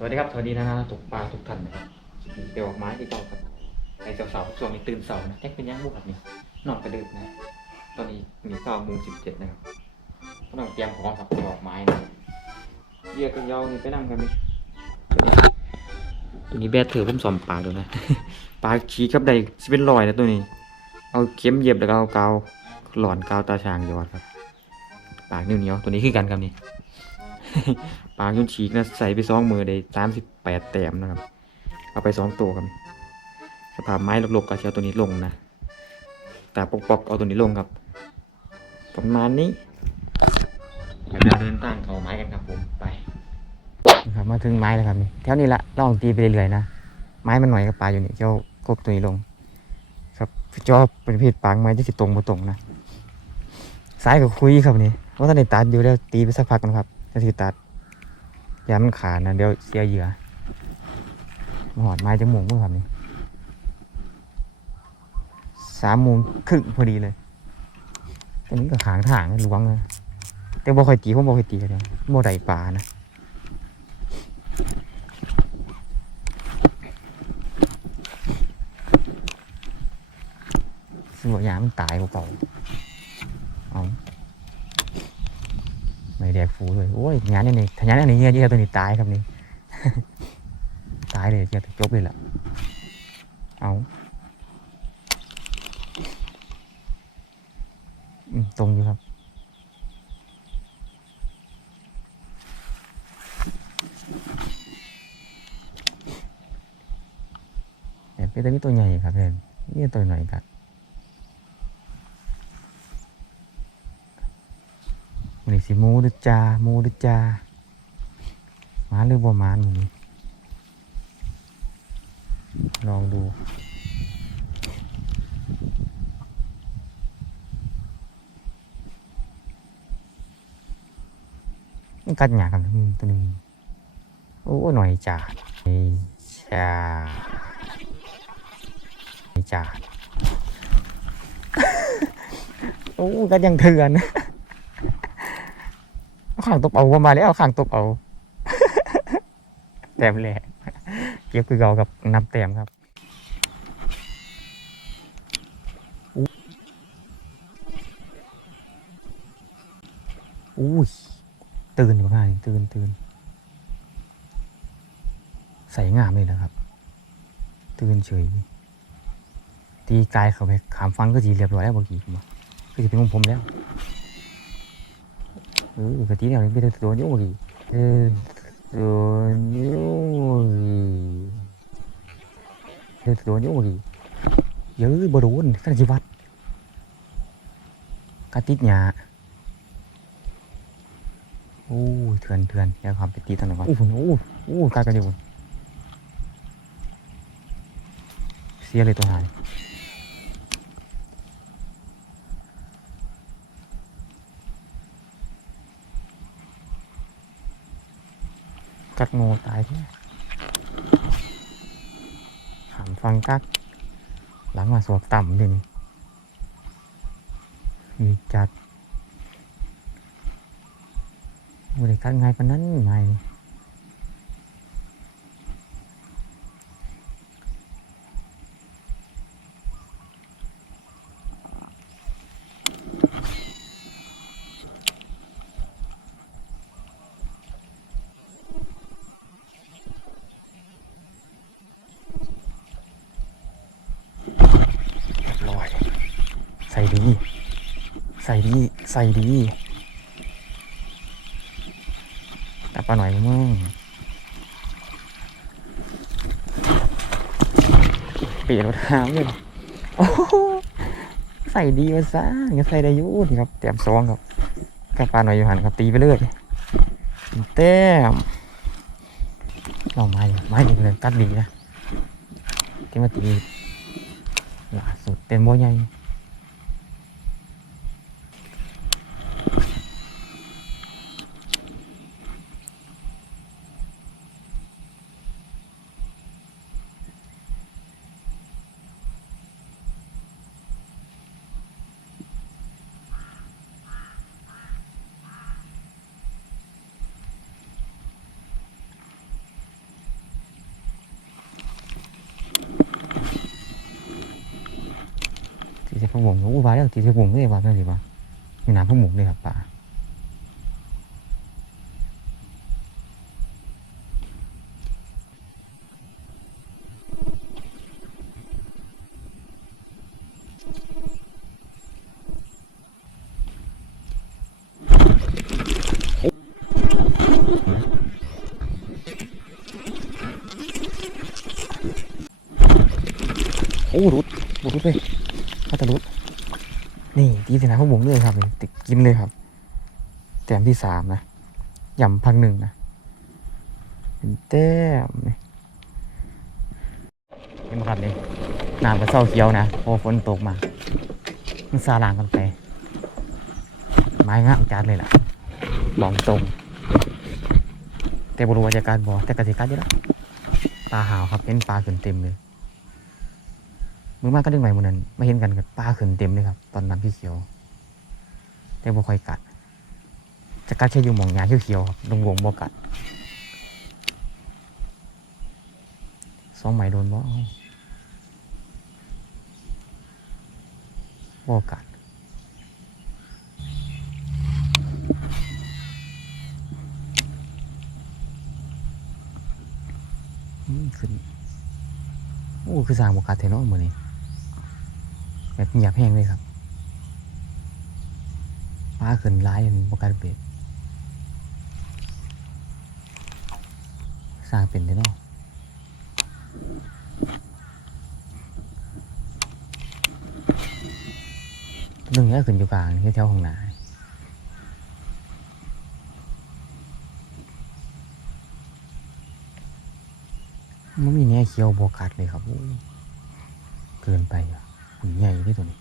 สวัสดีครับสวัสดีนะนะตกปลาทุกท่านนะครับเดี๋ยวออกไม้ที่เก่าครับไอ้เสาๆช่วงนี้ตื่นเสานะแจ็คเป็นยังบุกแบบนี้นอนกระดึกนะ ตอนนี้มีเก้าโมงสิบเจ็ดนะครับก็ต้องเตรียมของครับออกไม้นะเยื่อกันยาวนี่ไปนั่งกันนี่ตัวนี้แบดถือผมสอมปลาดูนะปลาขี้ครับใดสิเป็นรอยนะตัวนี้ เอาเข็มเยียบแล้วก็เอากาวหลอนกาวตาช้างยอดครับปากเหนียวๆตัวนี้คือกันครับนี่ ปากยุ่นฉีกนะใส่ไปสองมือได้สามสิบแปดแต้มนะครับ เอาไปสองตัวครับ สภาพไม้ลกๆก็จะเอาตัวนี้ลงนะ แต่ปอกๆเอาตัวนี้ลงครับ ประมาณนี้เดี๋ยวเราเดินตั้งเขาไม้กันครับผมไปครับมาถึงไม้แล้วครับนี่แถวนี้ละลองตีไปเรื่อยๆนะ ไม้มันหน่อยกับปลาอยู่นี่เจ้ากบตัวนี้ลง ครับจอเป็นเพศปางไม้จะสิตรงมาตรงนะซ้ายกับคุยครับนี่ว่าตอนนี้ตัดอยู่แล้วตีไปสักพักกันครับจะสิตัด ยามันขาดนะเดี๋ยวเสียเหยื่อมาหอดไม้จะหมุงเมื่อครับนี่สามโมงครึ่งพอดีเลยตอนนี้ก็ขางทางหลวงเลยแต่บ่ค่อยตีผมบ่ค่อยตีกันเลยบ่ได้ปลานะซึ่งายามันตายเปล่าๆเอา ไม่แดกฟูเลยโอ้ยงานนี่นี่ถ้างานนี่เงี้ยเยอะตัวนี้ตายครับนี่ ตายเลยจะจบเลยล่ะ เอาตรงอยู่ครับเห็นเป็นตัวนี้ตัวใหญ่ครับเพื่อนนี่ตัวหน่อยครับมันนี่ สิมูหรือจามูหรือจาหมาหรือบ่หมานมันนี่ลองดูกัดหยาครับอืมตัวนี้โอ้หน่อยจ่าไอ้ชาไม่จ่าโอ้ก็ยังเถื่อน ข้างตบเอาว่ามาแล้วเอาข้างตบเอาแต้มแรกเก็บคือเก่ากับนับแต้มครับอู้ยตื่นอยู่ง่ายตื่นตื่นใส่งามเลยนะครับ ตื่นเฉยตีกายเขาไปขามฟังก็จีเรียบร้อยแล้วบางทีผมว่าก็จะเป็นของผมแล้ว เออกะตีเนี่ยเป็นตัวนิ้วบางทีเออตัวนิ้วเออตัวนิ้วบางทีเยอะบโดนขั้นจีวัดกระติดหยาโอ้ยเถื่อนเถื่อนแล้วความไปตีตั้งหน่อยก่อนโอ้โหโอ้โหโอ้โหกลายกันอยู่เสียเลยตัวหาย กัดงูตายที่หามฟังกัก หลังมาสวกต่ำดินี่มีจัดบริการง่ายปานนั้นไง ดี ใส่ดี ใส่ดีตับปลาหน่อยมึงเปลี่ยนรถหามเลยโอ้โหใส่ดีมาซะงั้นใส่ได้ยุ่นครับเตรียมซองครับกับปลาหน่อยอยู่หันครับตีไปเรื่อยเต้มลองไม้ไม้ดีเลยตัดดีนะที่มาตีล่าสุดเป็นโมใหญ่ ผมผมอุบายแล้วตีที่ผมไม่ได้วางไม่ได้วามีน้ำพวกหมุนเลยครับป่าโอ้รุดรุดไปยถ้าจะรุด ตีสนามพวกผมเลยครับติดกินเลยครับแต้มที่สามนะย่ำพักหนึ่งนะเป็นแต้มนี่เห็นไหมครับนี่น้ำก็เศร้าเขียวนะพอฝนตกมา มันซาลางกันไป ไม้งามจัดเลยล่ะบอกตรง แต่บรูวาจะการบอแต่กติกาเยอะแล้วปลาหาวครับเห็นปลาขึ้นเต็มเลย มือมากก็ดึงไหวหมือนั้นไม่เห็นกันกับปลาขึ้นเต็มเลยครับ ตอนน้ำพี่เขียว แต่บ่ค่อยกัด จะกัดแค่อยู่หมองยาเขียวๆครับลงวงบ่กัดสองไหมโดนบ่เอ้าบ่กัดขึ้นโอ้คือสร้างบกัดเทเนาะมือนี้ แบบเงียบแห้งเลยครับฟ้าขึ้นร้ายอันบกัดเบ็ดสร้างเป็นเด้เนาะหนึ่งก็ขึ้นอยู่กลางแถวๆของหนามันมีแน่เขียวบวกัดเลยครับโอ้เกินไปอะ หุ่นใหญ่ด้วยตัวนี้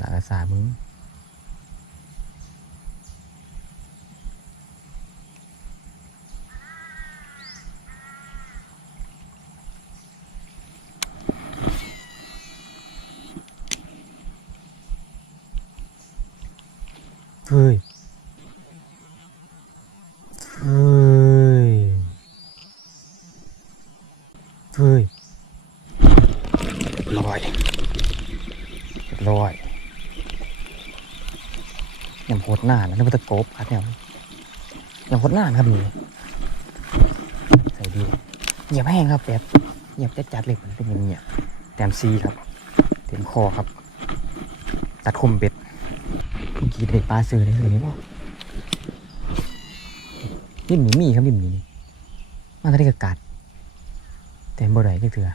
ด่ากระสามึงเฮ้ย เฮ้ย เฮ้ย ลอยลอยอย่างโคตรหน้านะนี่มันตะโกบครับเนี่ยอย่างโคตรหน้านะครับนี่ใส่ดีเหยียบแห้งครับแบบเหยียบจัดๆเลยมันเป็นอย่างเงี้ยแต้มซีครับเต็มคอครับ ตัดคมเบ็ดเมื่อกี้ได้ปลาซื้อได้เลยนี่บ่นิ่มหนีมีครับนิ่มหนีมันก็ได้กระกัดแต่บ่ได้ก็เถื่อ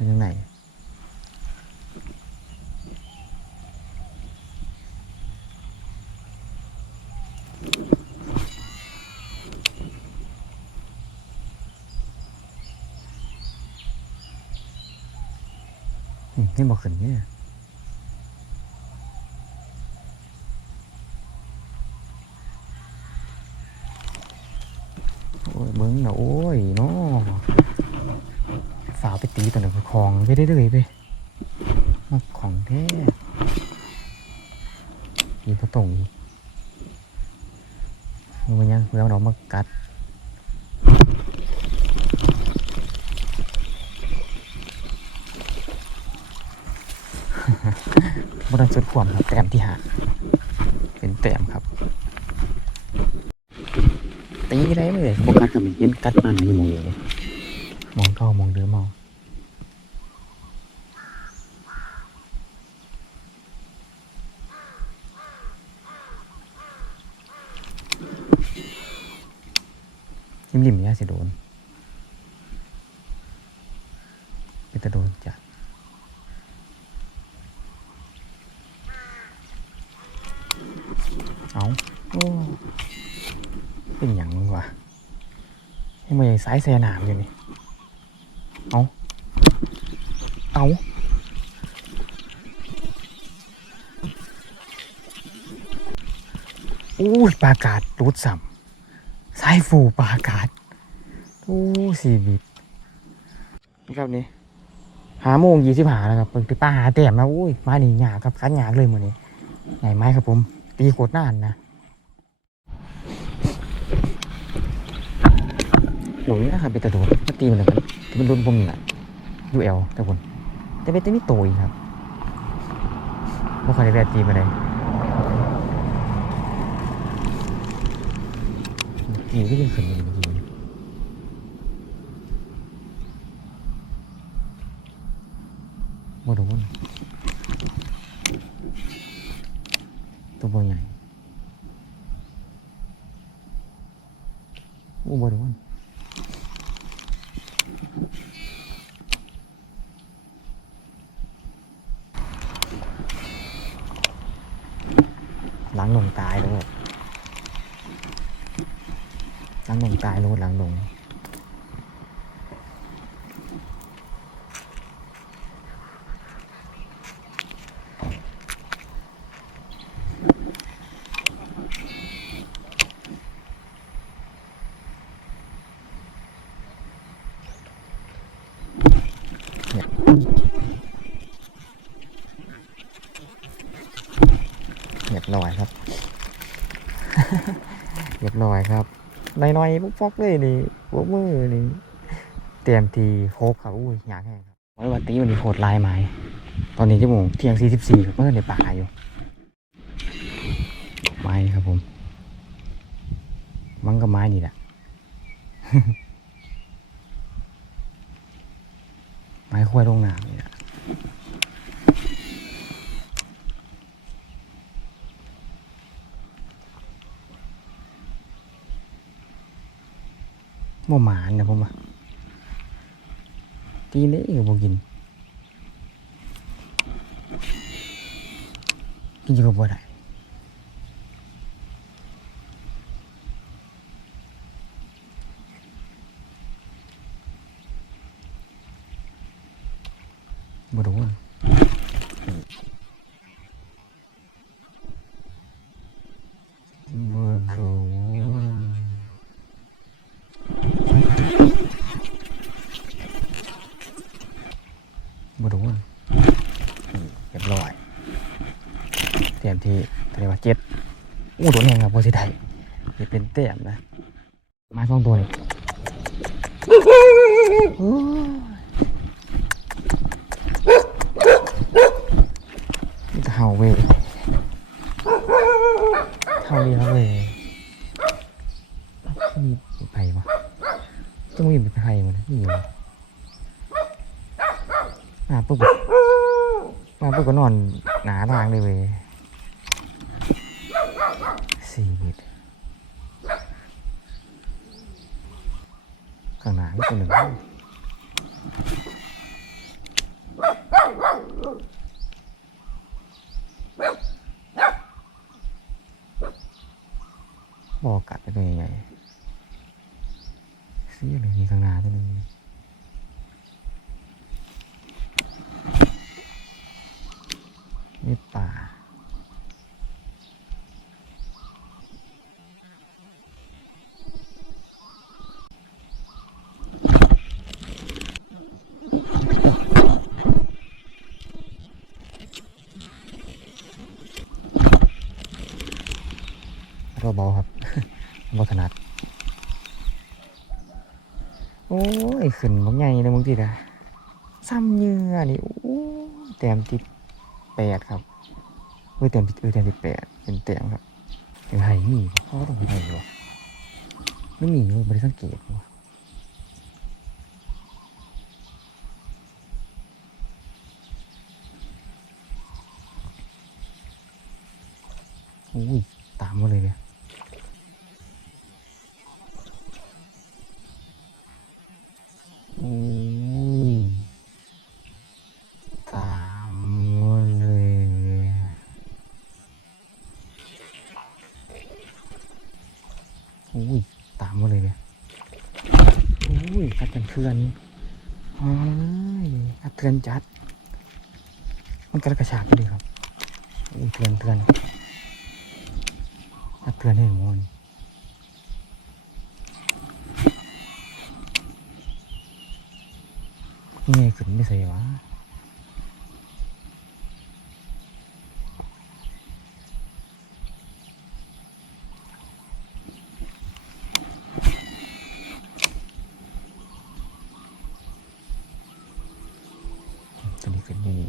มนี่บอกขึ้นเนี่ยโอ้ยเบิ้งนะโอ้ยเนาะฝาไปตีตัวหนึ่ง ของไปได้เลยๆไปมาของแท้ยีตัวตรงอีกมันยังเพื่อเอามากัดบนสุดขวามครับแต้มที่หาเป็นแต้มครับตีได้เลยโฟกัสกับมันเห็นกัดมันอยู่มองเลยมองเก้ามองเดิมมอง ริมริมเนี่ยสิโดนเป็นตะโดนจัดเอาโอ้เป็นอย่างวะให้มาสายแสนามอยู่นี่ เอาเอาอู้ปลากาดรูดสัม สายฟูปากาดโอ้สี่บิดนี่ครับนี่หาโมงยี่สิบหาแล้วครับเป็นป้าหาแต้มนะอุ้ยมาหนีหยาครับคันหยาเลยหมือนี้ไหนไม้ครับผม ตีโคตรนานนะหลุยนะครับเป็นตะโดดมาตีมันเลยมันโดนผมน่ะยูเอลแต่คนแต่เป็นตัวนี้โตยครับพวกเขาได้แบบตีมาเลย กี่ก็ยังขึ้นอยู่เมื่อกี้นี่โมดตัวบอใหญ่โอ้โมโดนหลังลงตายแล้ว ตายล้วหลังลงเนี่ยเรียบร้อยครับ เรียบร้อยครับ น้อยๆปุ๊กฟอกเลยนี่พวกมือนี่เตรียมทีโคกครับอุ้ยอยากแห้งครับว้วันตีวันนี้โคตรลายไม้ตอนนี้ชั่วโมงเที่ยงสี่สิบสี่ครับเมื่อในป่าอยู่ไม้ครับผม มันก็ไม้นี่แหละไม้ควายลงน้ำนี่แหละ บ่หมานนะผมว่าตีนี้ก็บ่กิน กินอยู่กับบ่ได้บ่โดนบ่โดน บโดนนี่เรียบร้อย เตรียมที่เรียกว่าเจ็ด อู้โดนแหงครับโพสิไทยจะเป็นเต็มนะ มาสองตัวนี่เห่าเว้ยเห่าดีครับเว้ยมีไผ่ปะต้องมีไผ่มันนี่อยู่มาปุ๊บมาปุ๊บก็นอนหนาทางเลยเว้ย สี่บิดข้างหน้านี่ตัวหนึ่งบอกกัดไปตัวใหญ่ๆสี่เลยมีข้างหน้าตัวหนึ่ง นี่ป่า เราเบาครับบ่ถนัด โอ้ยขึ้นบักใหญ่เลยมึงติดอะซ้ำเหงื่อนี่โอ้ยแต้มติดแปดครับเออเต็มเออเต็มที่แปดเป็นเต็มครับเออไห่มีบ่เขาก็ต้องมีไห่อยู่วะไม่มีอยู่บริสังเกตวะโอ้ยตามมาเลยเนี่ย อ้ยตามมาเลยโอ้ยตามมาเลยเนี่ยโอ้ยกัดกันเพื่อนเฮ้ยกัดเตือนจัด มันกระกระชากไปเลยครับโอ้ยเตือนเตือนกัดเตือนให้หมด เงี้ยขึ้นไม่ใส่วะตัวนี้ขึ้นนี่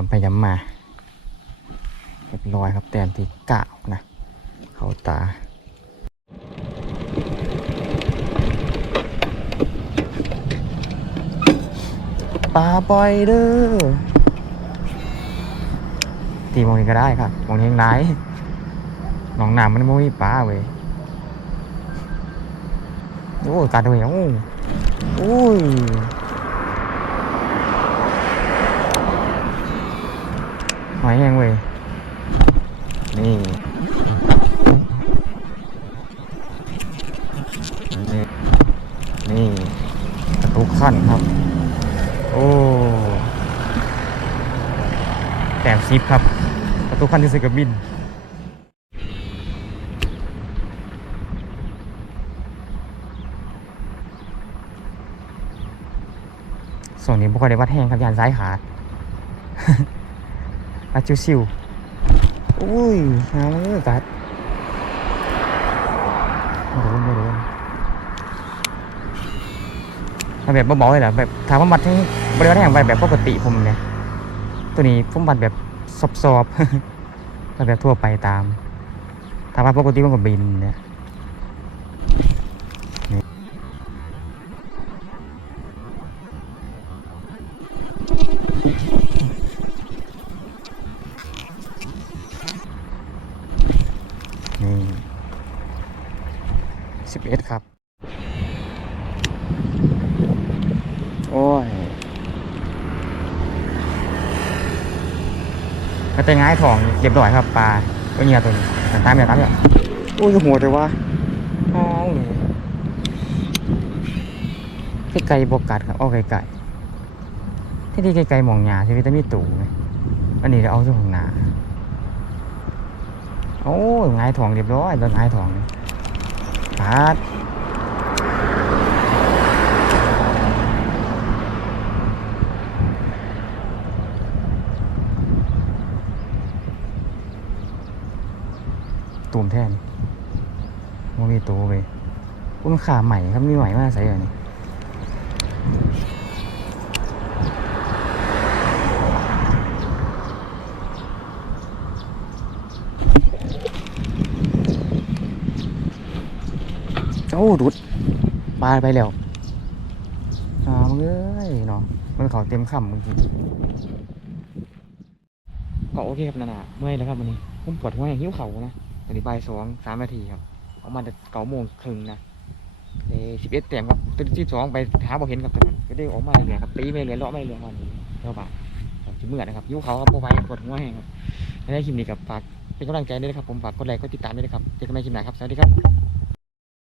ย้ำไปย้ำมาเรียบร้อยครับแต้มที่เก้านะ เข้าตาปลาปล่อยเด้อตีมองนี้ก็ได้ครับมองนี้ยังไรหนองน้ำมันไม่มีปลาเว้ยโอ้ยกัดเลยโอ้ยโอ้ย หอยแห้งเว้ยนี่นี่นี่กระตุขั้นครับ โอ้แต้มซิปครับ ประตูคันที่สึกกับบินส่วนนี้บุคคลได้วัดแห้งครับยานซ้ายขาด อาชิวซิวอุ้ยหามันเลยกัดไม่โดนไม่โดนเอาแบบเบาๆเลยเหรอแบบถามว่ามัดให้บริวารแห้งไปแบบปกติผมเนี่ย ตัวนี้ผมมัดแบบซอบๆแล้วแบบทั่วไปตามถามว่าปกติมันก็บินเนี่ยนี่นี่สิบ เอ็ดครับ โอ้ยก็จะง่ายของเรียบร้อยครับปลาตัวเนี้ยตัวนี้แต่ตามอย่าตามอย่าโอ้ยหัวแต่ว่าอ้าวนี่ไกลๆบกัดครับเอาไกลๆที่ที่ไกลๆมองหยาใช่วิตามินตู่ไหมอันนี้ก็เอาช่วงหนาโอ้ยง่ายทองเรียบร้อยแล้วง่ายทองนี่ ปาดตูมแท่นมันมีตัวไปคุณขาใหม่ครับมีใหม่มากใส่เหรอนี่ โอ้ดุดปลาไปแล้วอ่ามึงเอ้ยเนาะมันเขาเต็มคำเมื่อกี้ก็โอเคครับนานาเมื่อยแล้วครับวันนี้ผมปวดหัวอย่างหิ้วเข่านะตอนนี้บ่ายสองสามนาทีครับออกมาแต่เก้าโมงครึ่งนะเอสิบเอ็ดเต็มครับตัวที่สองไปหาบ่เห็นครับตอนนั้นก็ได้ออกมาเลยครับตีไม่เลยเลาะไม่เลยวันนี้เท่าบาทจิเมื่อยนะครับหิ้วเขาครับพวกไปปวดหัวแห้งครับในคลิปนี้กับฝากเป็นกำลังใจด้วยนะครับผมฝากกดไลค์กดติดตามด้วยนะครับเจอกันใหม่คลิปหน้าครับสวัสดีครับ